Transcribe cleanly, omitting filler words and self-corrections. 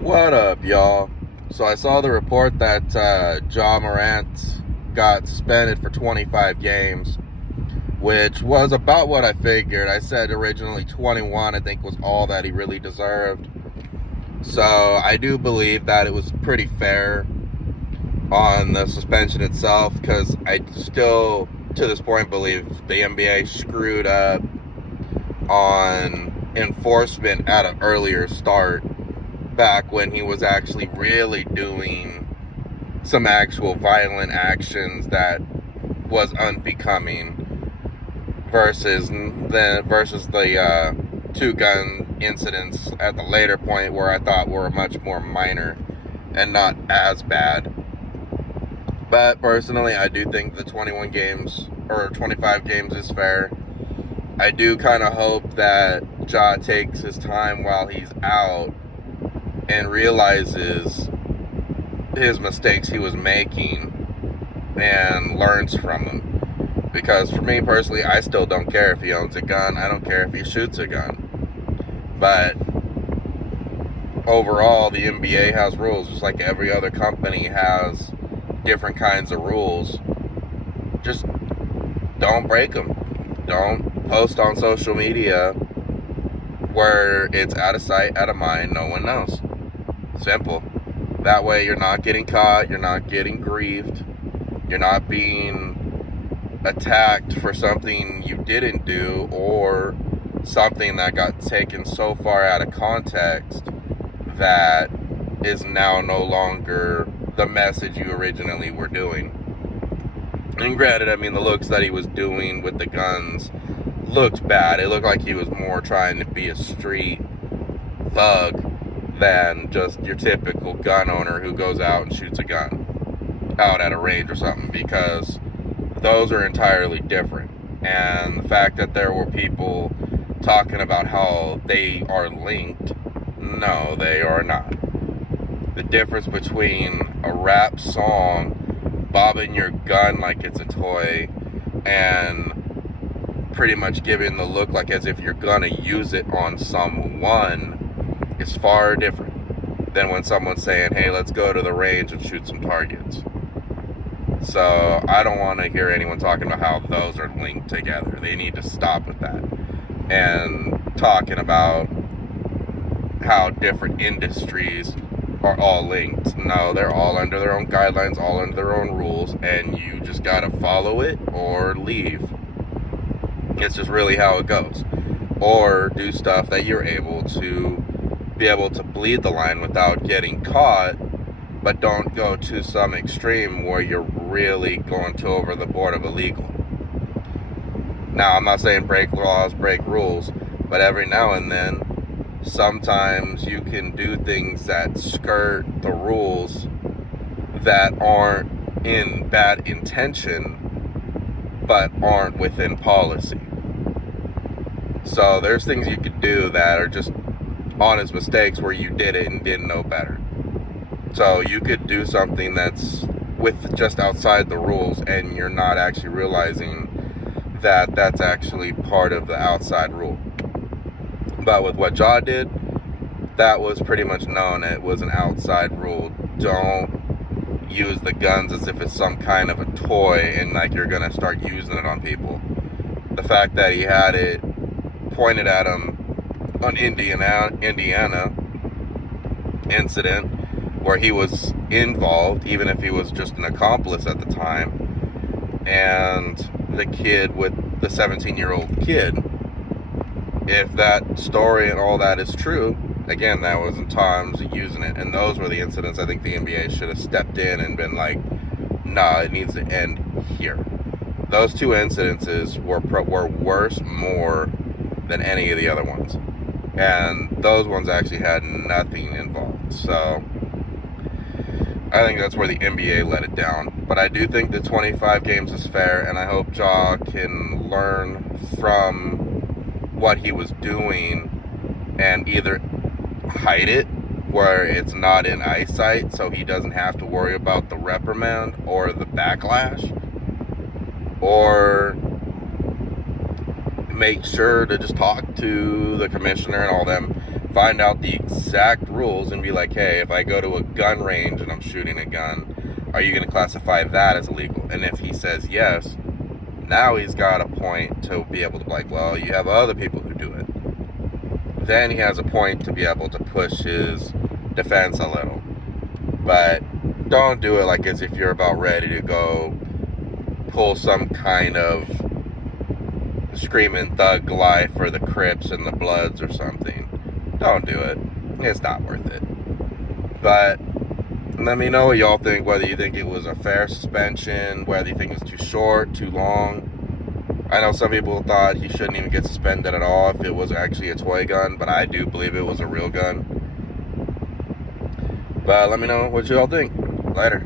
What up, y'all? So I saw the report that Morant got suspended for 25 games, which was about what I figured. I said originally 21, I think, was all that he really deserved. So I do believe that it was pretty fair on the suspension itself, because I still, to this point, believe the NBA screwed up on enforcement at an earlier start, back when he was actually really doing some actual violent actions that was unbecoming, versus the two gun incidents at the later point, where I thought were much more minor and not as bad. But personally, I do think the 21 games or 25 games is fair. I do kind of hope that Ja takes his time while he's out and realizes his mistakes he was making and learns from them. Because for me personally, I still don't care if he owns a gun. I don't care if he shoots a gun. But overall, the NBA has rules, just like every other company has different kinds of rules. Just don't break them. Don't post on social media where it's out of sight, out of mind, no one knows. Simple. That way you're not getting caught, you're not getting grieved, you're not being attacked for something you didn't do, or something that got taken so far out of context that is now no longer the message you originally were doing. And granted, I mean, the looks that he was doing with the guns looked bad. It looked like he was more trying to be a street thug than just your typical gun owner who goes out and shoots a gun out at a range or something, because those are entirely different. And the fact that there were people talking about how they are linked, no, they are not. The difference between a rap song, bobbing your gun like it's a toy, and pretty much giving the look like as if you're gonna use it on someone, is far different than when someone's saying, hey, let's go to the range and shoot some targets. So I don't want to hear anyone talking about how those are linked together. They need to stop with that. And talking about how different industries are all linked. No, they're all under their own guidelines, all under their own rules, and you just gotta follow it or leave. It's just really how it goes. Or do stuff that you're able to be able to bleed the line without getting caught, but don't go to some extreme where you're really going to over the board of illegal. Now, I'm not saying break laws, break rules, but every now and then, sometimes you can do things that skirt the rules that aren't in bad intention, but aren't within policy. So there's things you could do that are just honest mistakes where you did it and didn't know better. So you could do something that's with just outside the rules, and you're not actually realizing that that's actually part of the outside rule. But with what Ja did, that was pretty much known. It was an outside rule. Don't use the guns as if it's some kind of a toy and like you're gonna start using it on people. The fact that he had it pointed at him on Indiana incident, where he was involved, even if he was just an accomplice at the time, and the 17-year-old kid, if that story and all that is true, again, that was in times using it, and those were the incidents I think the NBA should have stepped in and been like, nah, it needs to end here. Those two incidences were worse more than any of the other ones, and those ones actually had nothing involved. So I think that's where the NBA let it down. But I do think the 25 games is fair, and I hope Ja can learn from what he was doing and either hide it where it's not in eyesight so he doesn't have to worry about the reprimand or the backlash, or make sure to just talk to the commissioner and all them find out the exact rules and be like, hey, if I go to a gun range and I'm shooting a gun, are you going to classify that as illegal? And if he says yes, now he's got a point to be able to be like, well, you have other people who do it. Then he has a point to be able to push his defense a little. But don't do it like as if you're about ready to go pull some kind of screaming thug life for the Crips and the Bloods or something. Don't do it. It's not worth it. But let me know what y'all think, whether you think it was a fair suspension, whether you think it's too short, too long. I know some people thought he shouldn't even get suspended at all if it was actually a toy gun, but I do believe it was a real gun. But let me know what y'all think. Later.